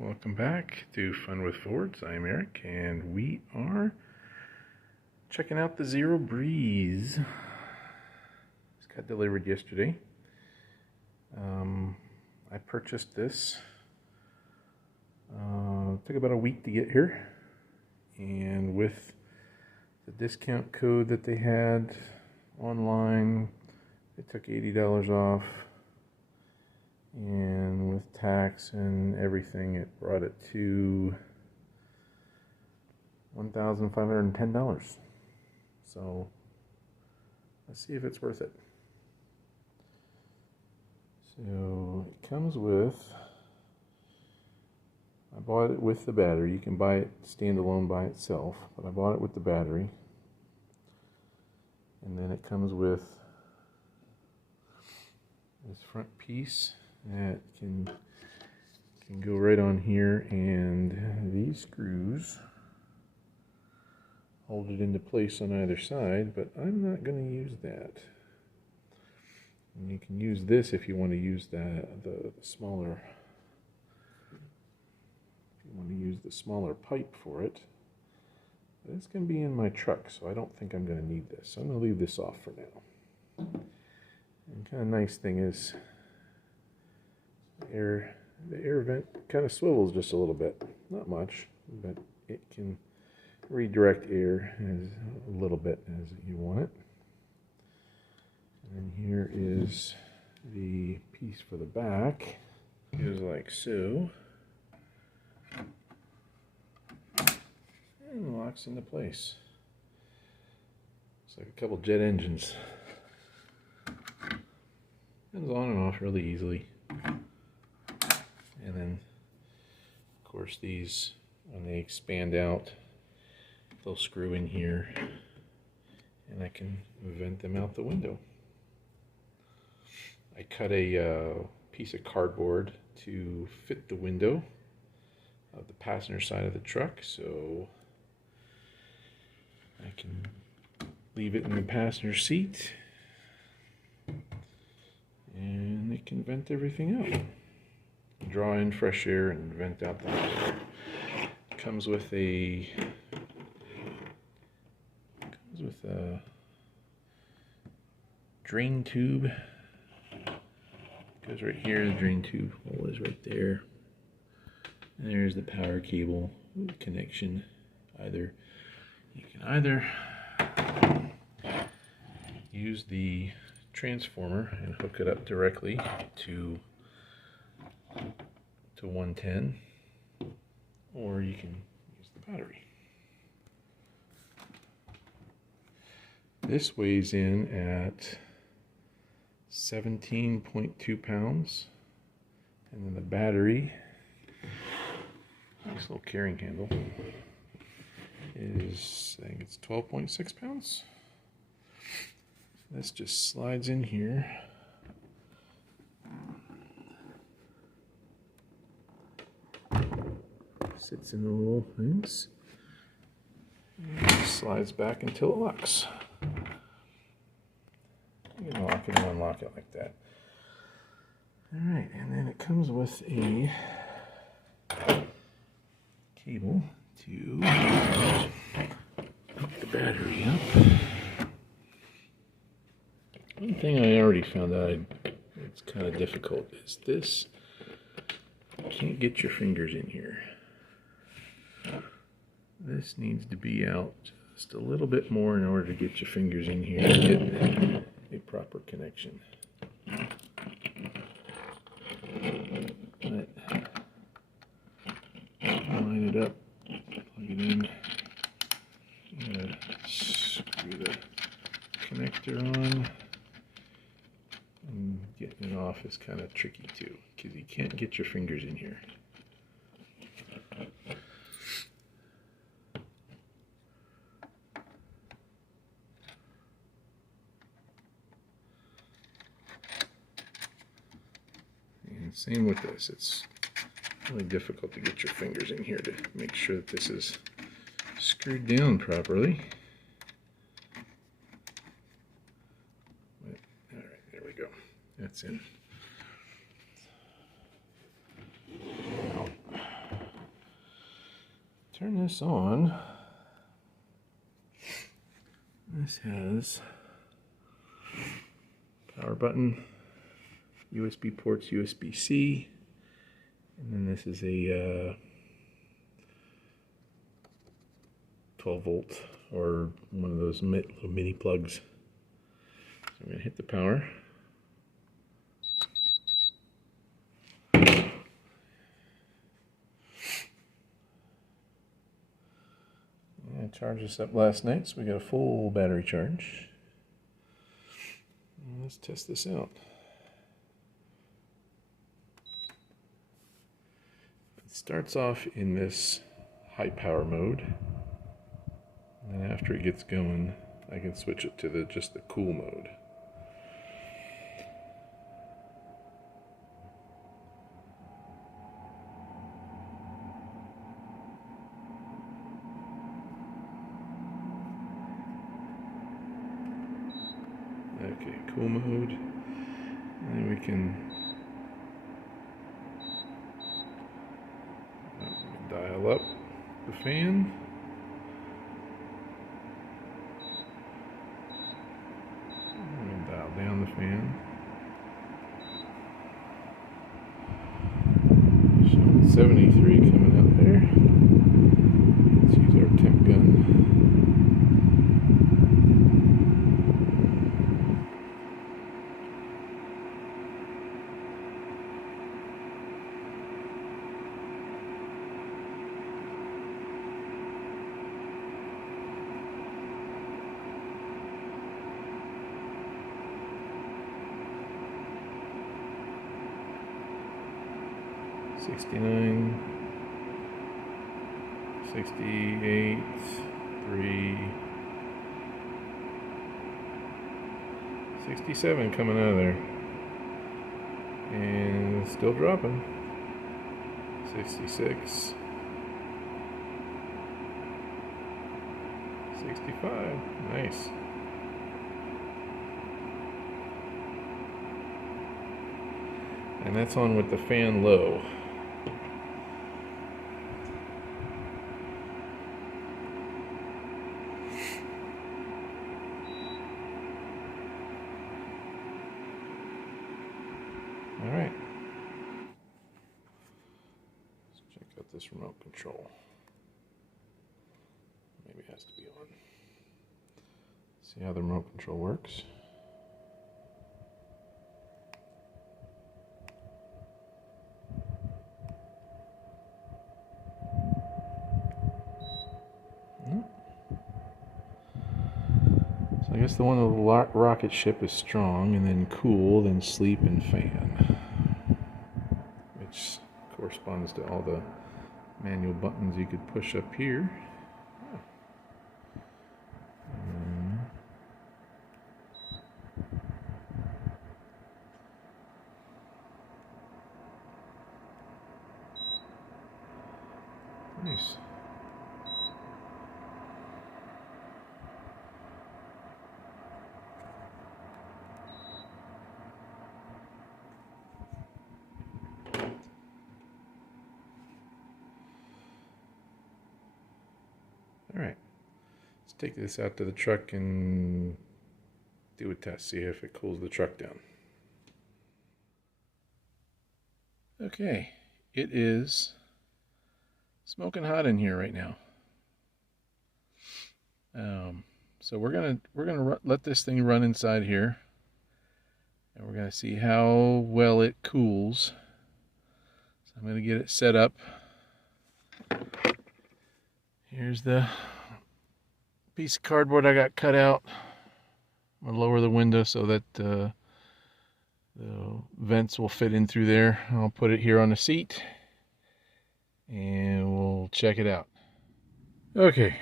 welcome back to Fun with Fords. I'm Eric, and we are checking out the zerobreeze. This got delivered yesterday. I purchased this. It took about a week to get here, and with the discount code that they had online, it took $80 off. And with tax and everything, it brought it to $1,510. So let's see if it's worth it. So it comes with, I bought it with the battery. You can buy it standalone by itself, but I bought it with the battery. And then it comes with this front piece that can go right on here, and these screws hold it into place on either side, but I'm not going to use that. And you can use this if you want to use the smaller, if you want to use the smaller pipe for it. But it's going to be in my truck, so I don't think I'm going to need this. So I'm going to leave this off for now. And kind of nice thing is, the air vent kind of swivels just a little bit, not much, but it can redirect air a little bit as you want it. And then here is the piece for the back. It goes like so, and locks into place. It's like a couple jet engines. Comes on and off really easily. And then, of course, these, when they expand out, they'll screw in here, and I can vent them out the window. I cut a piece of cardboard to fit the window of the passenger side of the truck, so I can leave it in the passenger seat, and it can vent everything out. Draw in fresh air and vent out the hot air. Comes with a drain tube. Goes right here. The drain tube hole is right there. And there's the power cable connection. You can either use the transformer and hook it up directly to 110, or you can use the battery. This weighs in at 17.2 pounds, and then the battery, nice little carrying handle, is, I think it's 12.6 pounds. This just slides in here. Sits in the little things, and slides back until it locks. You can lock it and unlock it like that. Alright, and then it comes with a cable to hook the battery up. One thing I already found out it's kind of difficult is this. You can't get your fingers in here. This needs to be out just a little bit more in order to get your fingers in here and get a proper connection. But line it up, plug it in. You gotta screw the connector on, and getting it off is kind of tricky too, because you can't get your fingers in here. Same with this. It's really difficult to get your fingers in here to make sure that this is screwed down properly. But, all right, there we go. That's in. Now, turn this on. This has power button, USB ports, USB-C, and then this is a 12 volt or one of those little mini plugs. So I'm going to hit the power. I charged this up last night, so we got a full battery charge. Let's test this out. It starts off in this high power mode, and then after it gets going, I can switch it to just the cool mode. Okay, cool mode, and then we can dial up the fan. And dial down the fan. Showing 73 coming out there. Let's use our temp gun. $69, $68, $3, $67 coming out of there, and still dropping. $66, $65, nice. And that's on with the fan low. All right. Let's check out this remote control. Maybe it has to be on. See how the remote control works. So I guess the one with the rocket ship is strong, and then cool, then sleep, and fan, which corresponds to all the manual buttons you could push up here. Nice. All right, let's take this out to the truck and do a test, see if it cools the truck down. Okay, it is smoking hot in here right now. So we're gonna let this thing run inside here, and we're gonna see how well it cools. So I'm gonna get it set up. Here's the piece of cardboard I got cut out. I'm gonna lower the window so that the vents will fit in through there. I'll put it here on the seat, and we'll check it out. Okay,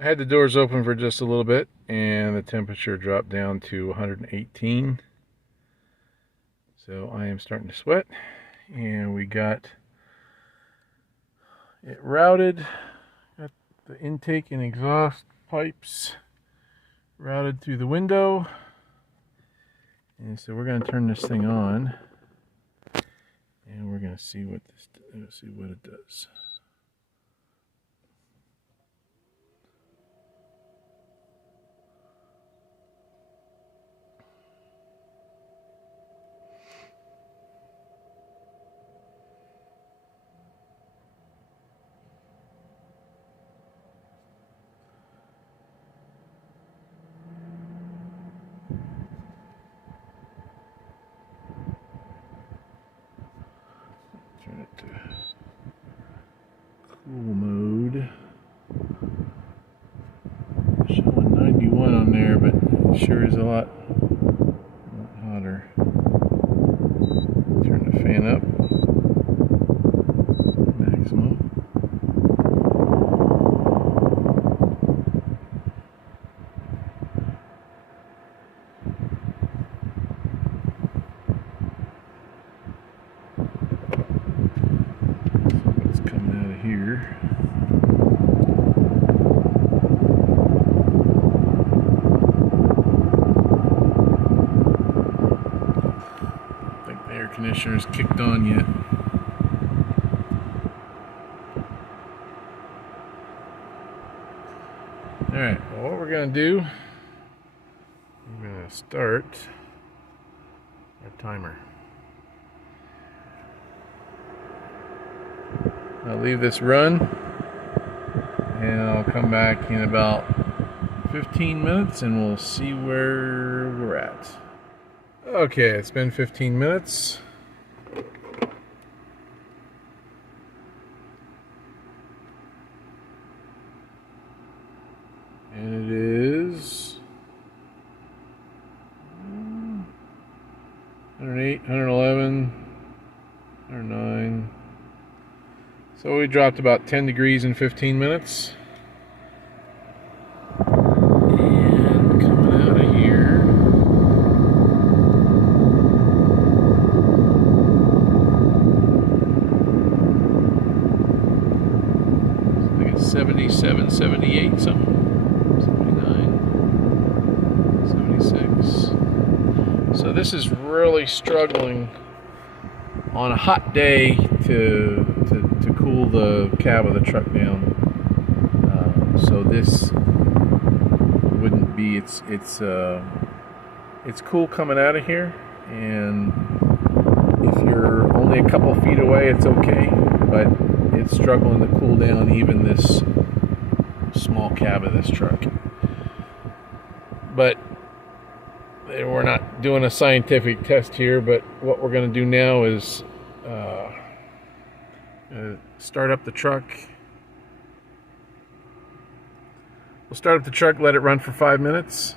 I had the doors open for just a little bit, and the temperature dropped down to 118. So I am starting to sweat, and we got it routed. Got the intake and exhaust pipes routed through the window, and so we're going to turn this thing on, and we're going to see what it does. Turn it to cool mode. Showing 91 on there, but it sure is a lot hotter. Turn the fan up. Maximum. What's coming out of here? Air conditioner's kicked on yet. Alright, well, what we're going to do, we're going to start our timer. I'll leave this run and I'll come back in about 15 minutes and we'll see where we're at. Okay, it's been 15 minutes. And it is 108, 111, 109. So we dropped about 10 degrees in 15 minutes. And coming out of here, I think it's 77, 78 something. 76. So this is really struggling on a hot day to cool the cab of the truck down. So this wouldn't be. It's cool coming out of here, and if you're only a couple feet away, it's okay. But it's struggling to cool down even this small cab of this truck. But we're not doing a scientific test here, but what we're going to do now is start up the truck. We'll start up the truck, let it run for 5 minutes,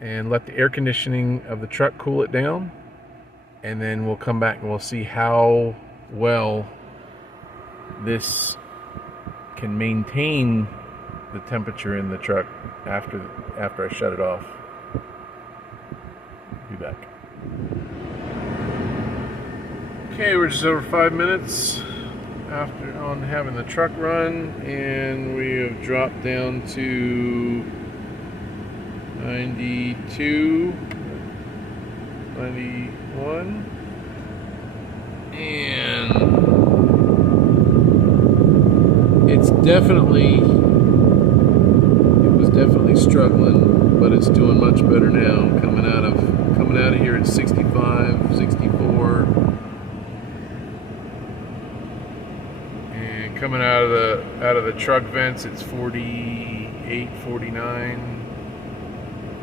and let the air conditioning of the truck cool it down. And then we'll come back and we'll see how well this can maintain the temperature in the truck after I shut it off. Be back. Okay, we're just over 5 minutes after on having the truck run, and we have dropped down to 92, 91, and it was definitely struggling, but it's doing much better now. Coming out of here at 65, 64, and coming out of the truck vents, it's 48, 49,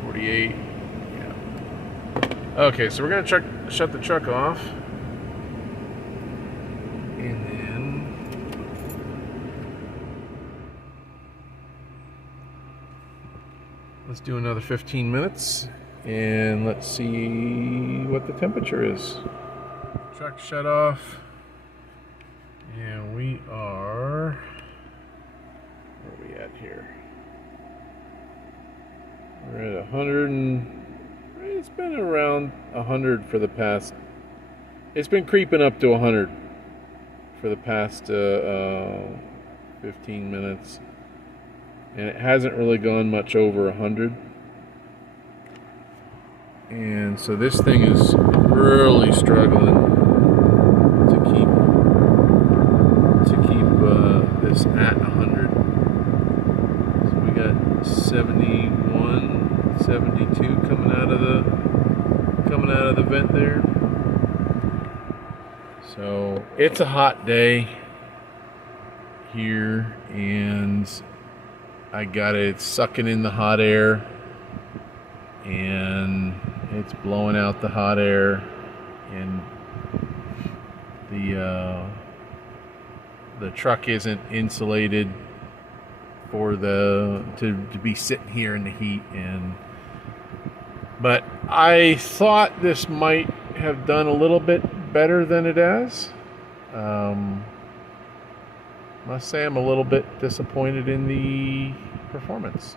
48. Yeah. Okay, so we're gonna shut the truck off, and then let's do another 15 minutes. And let's see what the temperature is. Truck shut off. And we are... Where are we at here? We're at 100 and... It's been around 100 for the past... It's been creeping up to 100 for the past 15 minutes. And it hasn't really gone much over 100. And so this thing is really struggling to keep this at 100. So we got 71, 72 coming out of the vent there. So it's a hot day here, and I got it sucking in the hot air, and it's blowing out the hot air, and the truck isn't insulated for to be sitting here in the heat, but I thought this might have done a little bit better than it has. Must say I'm a little bit disappointed in the performance.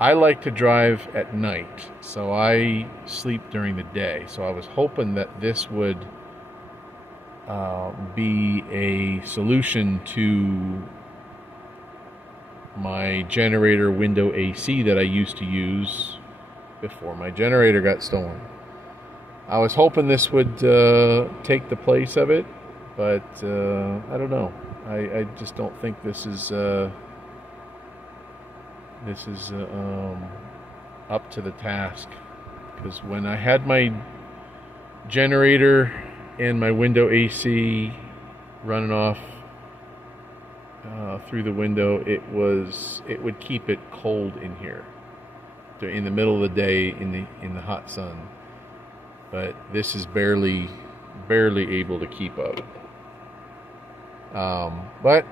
I like to drive at night, so I sleep during the day. So I was hoping that this would be a solution to my generator window AC that I used to use before my generator got stolen. I was hoping this would take the place of it, but I don't know. I just don't think this is up to the task, because when I had my generator and my window AC running off through the window, it would keep it cold in here in the middle of the day in the hot sun. But this is barely able to keep up. But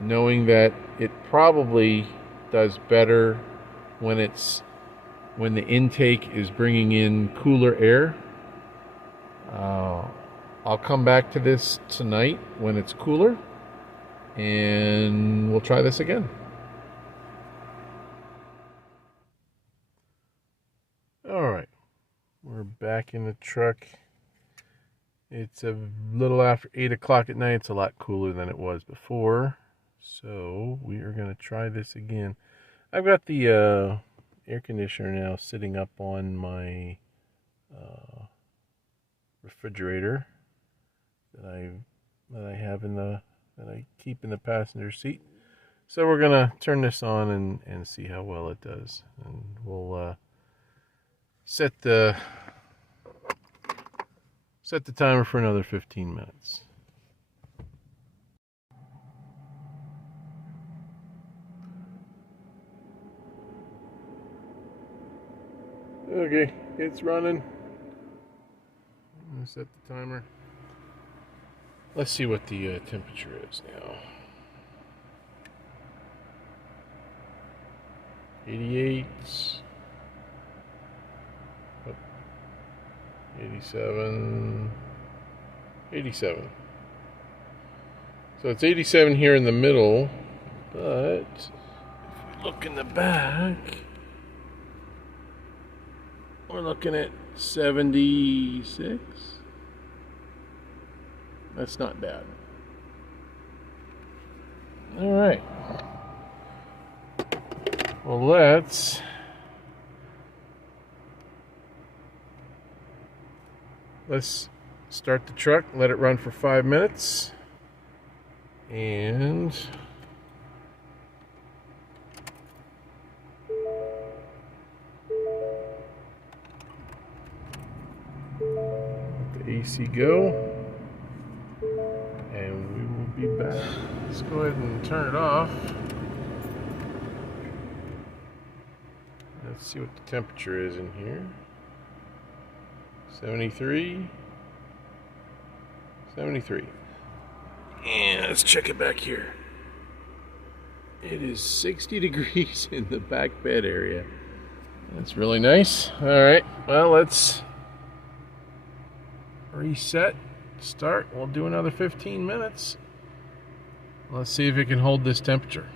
knowing that it probably does better when the intake is bringing in cooler air. I'll come back to this tonight when it's cooler, and we'll try this again. All right, we're back in the truck. It's a little after 8 o'clock at night. It's a lot cooler than it was before. So we are going to try this again. I've got the air conditioner now sitting up on my refrigerator that I keep in the passenger seat. So we're going to turn this on and see how well it does. And we'll set the timer for another 15 minutes. Okay, it's running. I'm gonna set the timer. Let's see what the temperature is now. 88. 87. 87. So it's 87 here in the middle, but if we look in the back, we're looking at 76. That's not bad. All right. Well, let's start the truck, let it run for 5 minutes, and let the AC go, and we will be back. Let's go ahead and turn it off. Let's see what the temperature is in here. 73. 73. And let's check it back here. It is 60 degrees in the back bed area. That's really nice. All right, well, let's reset, start. We'll do another 15 minutes. Let's see if it can hold this temperature.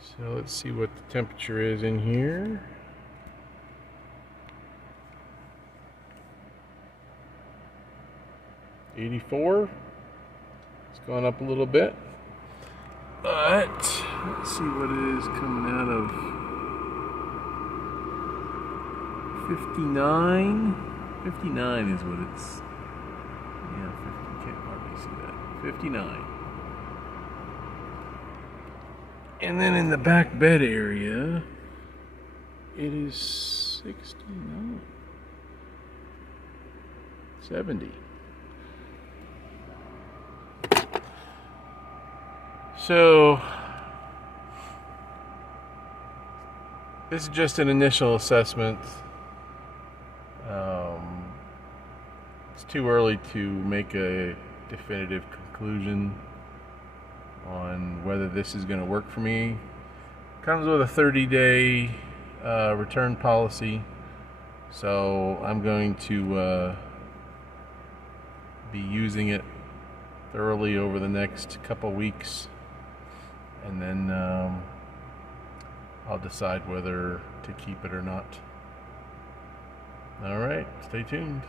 So let's see what the temperature is in here. 84. It's gone up a little bit. But let's see what it is coming out of 59. 59 is what it's. Yeah, 50. Can't hardly see that. 59. And then in the back bed area, it is 69. 70. So this is just an initial assessment. It's too early to make a definitive conclusion on whether this is going to work for me. Comes with a 30-day return policy, so I'm going to be using it thoroughly over the next couple weeks, and then I'll decide whether to keep it or not. All right, stay tuned.